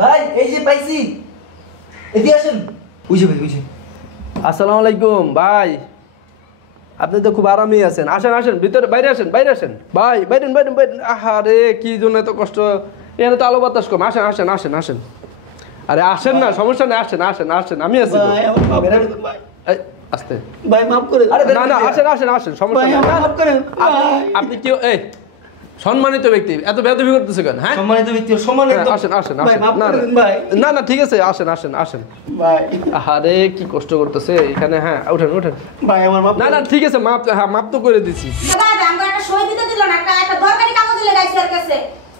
ভাই এই যে পাইছি, এদিকে আসেন। বুঝে ভাই বুঝে। আসসালামু আলাইকুম ভাই, আপনি তো খুব আরামেই আছেন। আসেন আসেন ভিতরে, বাইরে আসেন, বাইরে আসেন ভাই, বাইরেন বাইরেন বাইরেন। আহারে কি জন্য এত কষ্ট, এখানে তো আলো বাতাস কম। আসেন আসেন আসেন আসেন, আরে আসেন না, সমস্যা নেই, আসেন আসেন আসেন, আমি আছি তো। ভাই আমার মাফ করে দেন ভাই। এই, আস্তে। ভাই মাফ করে দেন। আরে না না আসেন আসেন আসেন, সমস্যা ভাই নেই। আমার মাফ করেন। আপনি কেউ এই সম্মানিত ব্যক্তি, এত বেয়াদবি করতেছে কেন? হ্যাঁ সম্মানিত ব্যক্তি সম্মান একদম। আসেন আসেন ভাই আসেন। মাফ না করে দেন ভাই। না না ঠিক আছে, আসেন আসেন আসেন ভাই আহারে কি কষ্ট করতেছে এখানে। হ্যাঁ উঠেন উঠেন। ভাই আমার মাফ। না না ঠিক আছে, মাপ, হ্যাঁ মাপ তো করে দিছি। ভাই আমরা একটা সই দিতে দিল না, একটা দরকারি কাগজ লাগাইছে এর কাছে।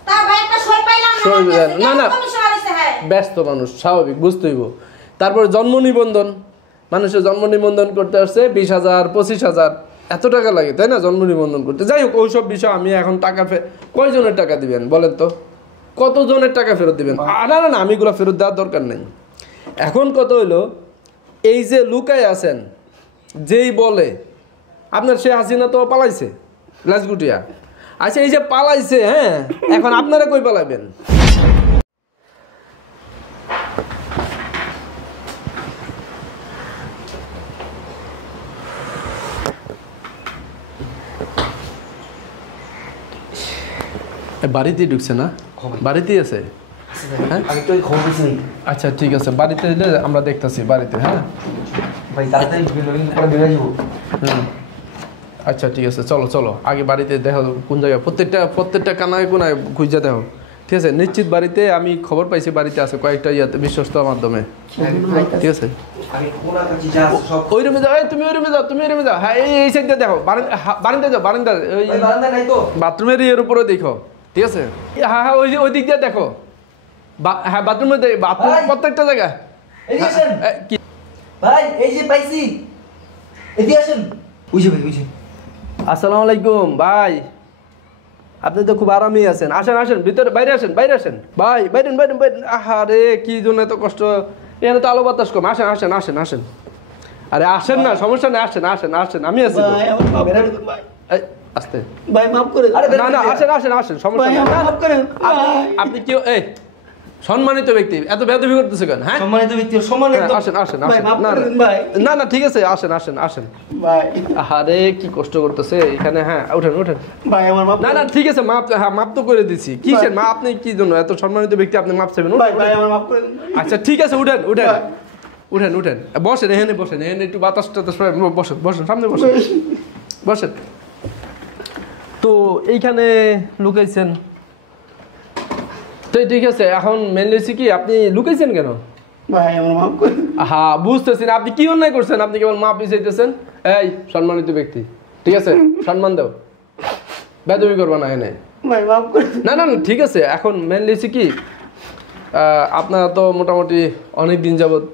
তা ভাই একটা সই পাইলাম না। সই দিলেন না? না কমিশন আইছে। হ্যাঁ ব্যস্ত মানুষ, স্বাভাবিক, বুঝতেইব। তারপরে জন্ম নিবন্ধন, মানুষের জন্ম নিবন্ধন করতে আসছে 20,000 25,000 এত টাকা লাগে, তাই না জন্ম নিবন্ধন করতে? যাই হোক ওইসব বিষয় আমি এখন টাকা কয়জনের টাকা দিবেন বলেন তো, কতজনের টাকা ফেরত দিবেন? না না না আমি এগুলো ফেরত দেওয়ার দরকার নেই। এখন কত হইলো, এই যে লুকায় আছেন, যেই বলে আপনার সে হাসিনা তো পালাইছে লাজগুটিয়া। আচ্ছা এই যে পালাইছে, হ্যাঁ এখন আপনারা কই পালাবেন? বাড়িতেই ঢুকছে না? বাড়িতেই আছে? হ্যাঁ আমি তো খবর দিছি। আচ্ছা ঠিক আছে, বাড়িতে এলে আমরা দেখতেছি বাড়িতে। হ্যাঁ ভাই তাড়াতাড়ি ঢুকে কিন্তু পরে বেরিয়ে যাবো। হুম আচ্ছা ঠিক আছে, চলো চলো আগে বাড়িতে দেখো কোন জায়গায়, প্রত্যেকটা কানায় কোনায় খুঁজে দেখো, ঠিক আছে? নিশ্চিত বাড়িতে, আমি খবর পাইছি বাড়িতে আছে কয়েকটা ইয়াতে বিশ্বস্ত মাধ্যমে, ঠিক আছে? আমি কোনা কাছে যা আছে সব ওই রুমে যাও, তুমি ওই রুমে যাও, তুমি ওই রুমে যাও। হ্যাঁ এই সাইডে দেখো, বারান্দা যাও, বারান্দা ওই ভাই বারান্দা নাই তো। বাথরুমের ইয়ের উপরে দেখো, ঠিক আছে? হ্যাঁ হ্যাঁ ওই দিক দিয়ে দেখো। হ্যাঁ বাথরুমে বাথরুম প্রত্যেকটা জায়গায়। এদিকে আসেন। কি ভাই এই যে পাইছি, এদিকে আসেন। বুঝে ভাই বুঝে। আসসালামু আলাইকুম ভাই, আপনি তো খুব আরামেই আছেন। আসেন আসেন ভিতরে, বাইরে আসেন, বাইরে আসেন ভাই, বাইরেন বাইরেন বাইরেন। আহারে কি জন্য এত কষ্ট, এখানে তো আলো বাতাস কম। আসেন আসেন আসেন আসেন, আরে আসেন না, সমস্যা নেই, আসেন আসেন আসেন, আমি আছি তো। ভাই আমার মাফ করে দেন ভাই। এই, আস্তে। ভাই মাফ করে দেন। আরে না না আসেন আসেন আসেন, সমস্যা ভাই নেই। আমার মাফ করেন। আপনি কেউ এই সম্মানিত ব্যক্তি, এত বেয়াদবি করতেছে কেন? হ্যাঁ সম্মানিত ব্যক্তি সম্মান একদম। আসেন আসেন ভাই আসেন। মাফ না করে দেন ভাই। না না ঠিক আছে, আসেন আসেন আসেন। ভাই আহারে কি কষ্ট করতেছে এখানে। হ্যাঁ উঠেন উঠেন। ভাই আমার মাফ। না না ঠিক আছে, মাপ, হ্যাঁ মাপ তো করে দিচ্ছি। কিসের মা? আপনি কি জন্য এত সম্মানিত ব্যক্তি, আপনি মাপ চাইবেন? ভাই ভাই আমার মাফ করে দেন। আচ্ছা ঠিক আছে, উঠেন উঠেন ভাই। উঠেন উঠেন, বসেন এখানে, বসেন এখানে, একটু বাতাস টাতাস বসেন, বসেন সামনে বসেন, বসেন। তো এইখানে লুকাইছেন তো ঠিক আছে, এখন মেনলি হচ্ছে কি, আপনি লুকাইছেন কেন? ভাই আমার মাফ করে দেন। হ্যাঁ বুঝতেছি না, আপনি কি অন্যায় করছেন? আপনি কেবল মাপ চাইতেছেন। এই সম্মানিত ব্যক্তি, ঠিক আছে সম্মান দাও, বেদবি করবা না এনে। ভাই মাফ করে দেন। না না না ঠিক আছে, এখন মেনলি হচ্ছে কি, আপনারা তো মোটামুটি অনেক দিন যাবৎ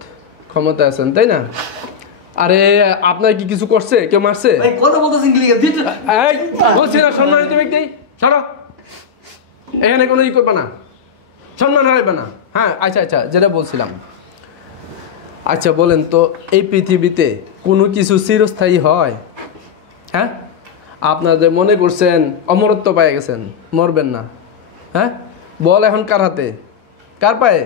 ক্ষমতায় আছেন, তাই না? আরে আপনার কি কিছু করছে? কেউ মারছে? ভাই কথা বলতেছেন কি লিখে দিতে? এই বলছি না সম্মানিত ব্যক্তি, সরো, এখানে কোনো ই করবে না, সম্মান হারাইবে না। হ্যাঁ আচ্ছা আচ্ছা, যেটা বলছিলাম, আচ্ছা বলেন তো, এই পৃথিবীতে কোনো কিছু চিরস্থায়ী হয়? হ্যাঁ আপনাদের মনে করছেন অমরত্ব পেয়ে গেছেন, মরবেন না? হ্যাঁ বল এখন কার হাতে, কার পায়ে?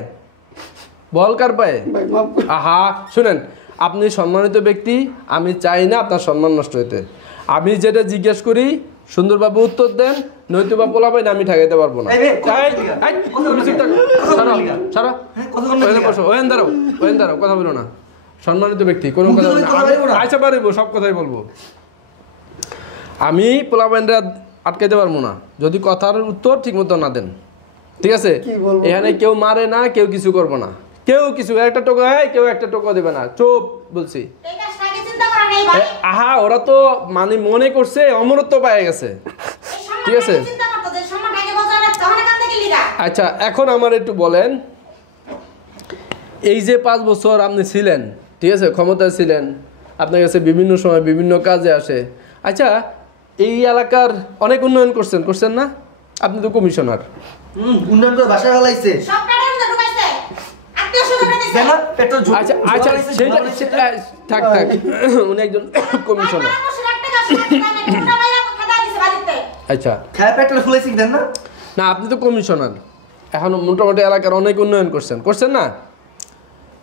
বল কার পায়ে? ভাই মাফ করে আহা শুনেন, আপনি সম্মানিত ব্যক্তি, আমি চাই না আপনার সম্মান নষ্ট হইতে। আমি যেটা জিজ্ঞেস করি সুন্দরভাবে উত্তর দেন, নয়তো বা পোলাপাই না আমি ঠেকাইতে পারবো না। কথা বলো না, সম্মানিত ব্যক্তি কোনো কথা বলবো না। আচ্ছা পারিব, সব কথাই বলবো। আমি পোলাপাইনরা আটকাইতে পারবো না যদি কথার উত্তর ঠিক মতো না দেন, ঠিক আছে? এখানে কেউ মারে না, কেউ কিছু করবো না, কেউ কিছু একটা টোকা, কেউ একটা টোকা দেবে না, চুপ বলছি। আহা ওরা তো মানে মনে করছে অমরত্ব পেয়ে গেছে, ঠিক আছে? আচ্ছা এখন আমার একটু বলেন, এই যে 5 বছর আপনি ছিলেন, ঠিক আছে, ক্ষমতায় ছিলেন, আপনার কাছে বিভিন্ন সময় বিভিন্ন কাজে আসে। আচ্ছা এই এলাকার অনেক উন্নয়ন করছেন না? আপনি তো কমিশনার। উন্নয়ন করে বাসা ফেলাইছে। আচ্ছা আচ্ছা সেটা থাক থাক, উনি একজন কমিশনার। আচ্ছা খায় পেটটা ফুলাইছে দেন না? না আপনি তো কমিশনার, এখন মোটামুটি এলাকার অনেক উন্নয়ন করছেন না?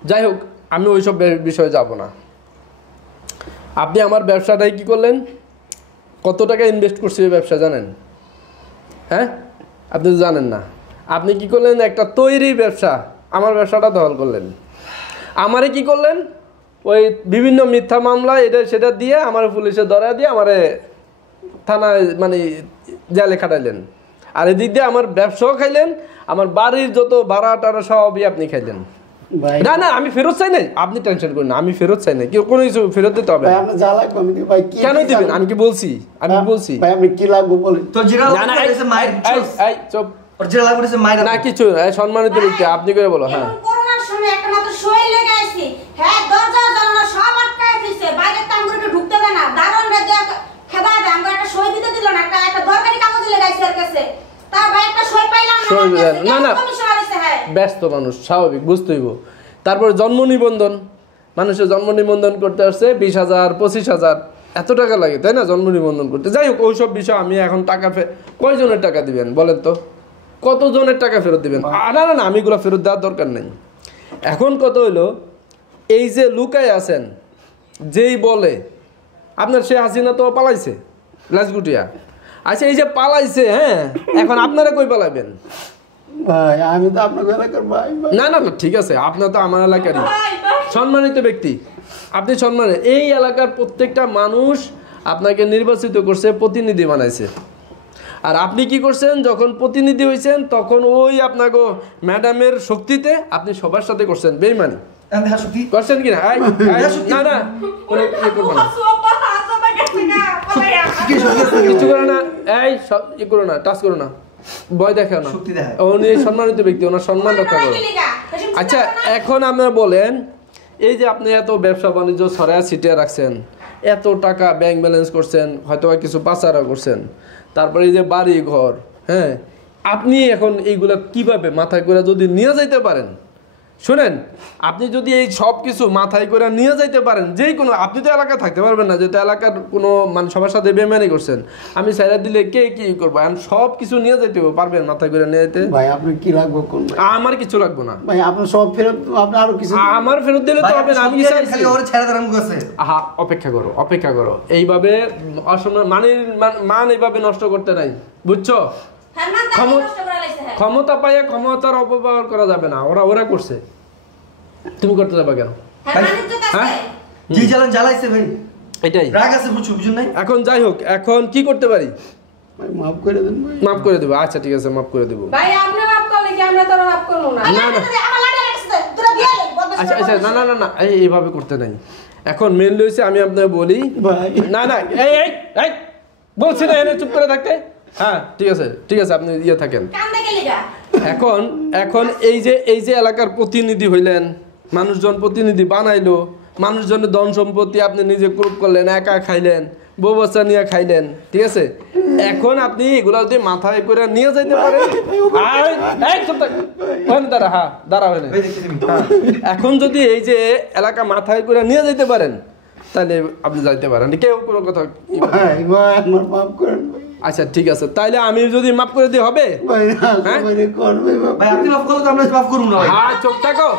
যাই হোক, আমি ওইসব বিষয়ে যাব না। আপনি আমার ব্যবসাটাই কি করলেন, কত টাকা ইনভেস্ট করছি ওই ব্যবসা জানেন? হ্যাঁ, আপনি তো জানেন না। আপনি কি করলেন, একটা তৈরি ব্যবসা, আমার ব্যবসাটা দখল করলেন। আমারে কি করলেন, ওই বিভিন্ন মিথ্যা মামলা এটা সেটা দিয়ে আমার পুলিশে ধরা দিয়ে আমারে থানায় মানে জেলে খাটাইলেন। আর এদিক দিয়ে আমার ব্যবসাও খাইলেন, আমার বাড়ির যত ভাড়া টাড়া সবই আপনি খাইলেন। না না, আমি ফেরত চাই নাই, আপনি টেনশন করেন না, আমি ফেরত চাই নাই, কেউ কোনো কিছু ফেরত দিতে হবে কেন দিবেন? আমি কি বলছি? আমি বলছি না কিছু সম্মানিত ব্যক্তি, আপনি করে বলো। হ্যাঁ, করোনার সময় একটা মাত্র সই লেগে আইছি, হ্যাঁ দরজা জানালা সব আটকায় দিছে, বাইরে তাঙ্গুরে ঢুকতে দেয় না, দারুণ রে দেয়া খেদা দেয়, আমরা একটা সই দিতে দিল না, একটা দরকারি কাগজ লেগাইছে এর কাছে, তার ভাই একটা সই পাইলাম না। না কমিশনার আছে, হ্যাঁ ব্যস্ত মানুষ, স্বাভাবিক, বুঝতেইব। তারপরে জন্ম নিবন্ধন, মানুষের জন্ম নিবন্ধন করতে আসছে 20,000 25,000 এত টাকা লাগে, তাই না জন্ম নিবন্ধন করতে? যাই হোক, ওইসব বিষয় আমি এখন টাকা কয়জনের টাকা দিবেন বলেন তো, কতজনের টাকা ফেরত দিবেন? না না না, আমি এগুলো ফেরত দেওয়ার দরকার নেই। এখন কত হইলো, এই যে লুকায় আছেন, যেই বলে আপনার সে হাসিনা তো পালাইছে লাজগুটিয়া, আচ্ছা এই যে পালাইছে, হ্যাঁ এখন আপনারা কই পালাবেন? ভাই আমি তো আপনার এলাকার ভাই। না না না, ঠিক আছে, আপনার তো আমার এলাকারই সম্মানিত ব্যক্তি, আপনি সম্মানিত। এই এলাকার প্রত্যেকটা মানুষ আপনাকে নির্বাচিত করছে, প্রতিনিধি বানাইছে। আর আপনি কি করছেন, যখন প্রতিনিধি হয়েছেন তখন ওই আপনাকে ম্যাডামের শক্তিতে আপনি সবার সাথে করছেন বেইমানি করছেন কিনা? না না, কিছু করো না, এই সব ই করো না, টাচ করো না, ভয় দেখাও না। উনি সম্মানিত ব্যক্তি, ওনার সম্মান রক্ষা করো। আচ্ছা, এখন আপনারা বলেন, এই যে আপনি এত ব্যবসা বাণিজ্য ছড়ায় ছিটিয়ে রাখছেন, এত টাকা ব্যাংক ব্যালেন্স করছেন, হয়তো কিছু পাচারা করছেন, তারপরে এই যে বাড়ি ঘর, হ্যাঁ আপনি এখন এইগুলা কিভাবে মাথায় করে যদি নিয়ে যাইতে পারেন, শুনেন, আপনি যদি এই সব কিছু মাথায় করে নিয়ে যাইতে পারেন, যেই কোনো, আপনি তো এলাকায় থাকতে পারবেন না, যেহেতু এলাকার কোনো মানে সবার সাথে বেমানি করছেন, আমি সাইরা দিলে কে কি করবো, আমি সব কিছু নিয়ে যাইতে পারবেন মাথায় করে নিয়ে যেতে? ভাই আপনি কি লাগবে কোন? আমার কিছু লাগবে না ভাই, আপনার সব ফেরত, আপনার আরো কিছু আমার ফেরত দিলে তো হবে না। আমি চাইছি আহা, অপেক্ষা করো, অপেক্ষা করো, এইভাবে মান এইভাবে নষ্ট করতে নাই, বুঝছো? ক্ষমতা পাইয়া ক্ষমতার অপব্যবহার করা যাবে না, ওরা করছে, তুমি করতে যাবে কেন? এটাই এখন। যাই হোক, এখন কি করতে পারি? মাফ করে দেন ভাই। মাফ করে দেবো, আচ্ছা ঠিক আছে, মাফ করে দেবো। আচ্ছা আচ্ছা, না না না না, এইভাবে করতে নাই। এখন মেনলি হয়েছে, আমি আপনাকে বলি, না না এই বলছি না এনে চুপ করে থাকতে। হ্যাঁ ঠিক আছে, ঠিক আছে, আপনি ইয়ে থাকেন। এখন এই যে এলাকার প্রতিনিধি হইলেন, মানুষজন প্রতিনিধি বানাইলো, মানুষজনের ধন সম্পত্তি আপনি নিজে ক্রুপ করলেন, একা খাইলেন, বউ বাচ্চা নিয়ে খাইলেন, ঠিক আছে? এখন আপনি এগুলা যদি মাথায় করে নিয়ে যাইতে পারেন, দাঁড়া, হ্যাঁ দাঁড়া, হয় না, এখন যদি এই যে এলাকা মাথায় করে নিয়ে যাইতে পারেন, তাহলে আপনি যাইতে পারেন, কেউ কোনো কথা। আচ্ছা ঠিক আছে, তাইলে আমি যদি মাফ করে দিই হবে? চোখ থাকো,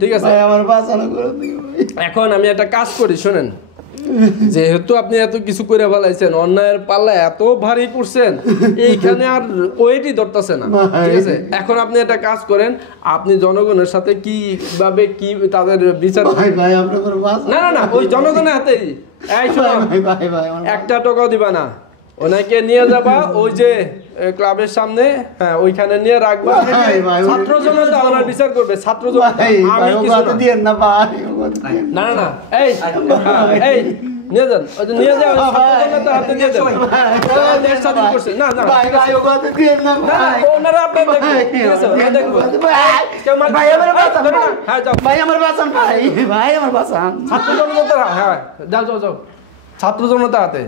ঠিক আছে। এখন আমি একটা কাজ করি, শোনেন, যেহেতু আপনি এত কিছু করে ফেলাইছেন, অন্যায়ের পাল্লা এত ভারী করছেন, এইখানে আর ওয়েটই ধরতেছে না, ঠিক আছে? এখন আপনি একটা কাজ করেন, আপনি জনগণের সাথে কিভাবে কি তাদের বিচার, না না না, ওই জনগণের হাতেই, একটা টাকাও দিবা না, ওনাকে নিয়ে যাবা ওই যে ক্লাবের সামনে, হ্যাঁ ওইখানে নিয়ে রাখবা, ছাত্র জনতা ওনার বিচার করবে, ছাত্র জনতা। আমি কিছু না, না না, এই নিয়ে যান, নিয়ে যান, হাতে নিয়ে যান, দেশ স্বাধীন করছে। না না, ওনারা আপনার দেখবো, ছাত্র জনতা, হ্যাঁ যাও যাও যাও, ছাত্র জনতা হাতে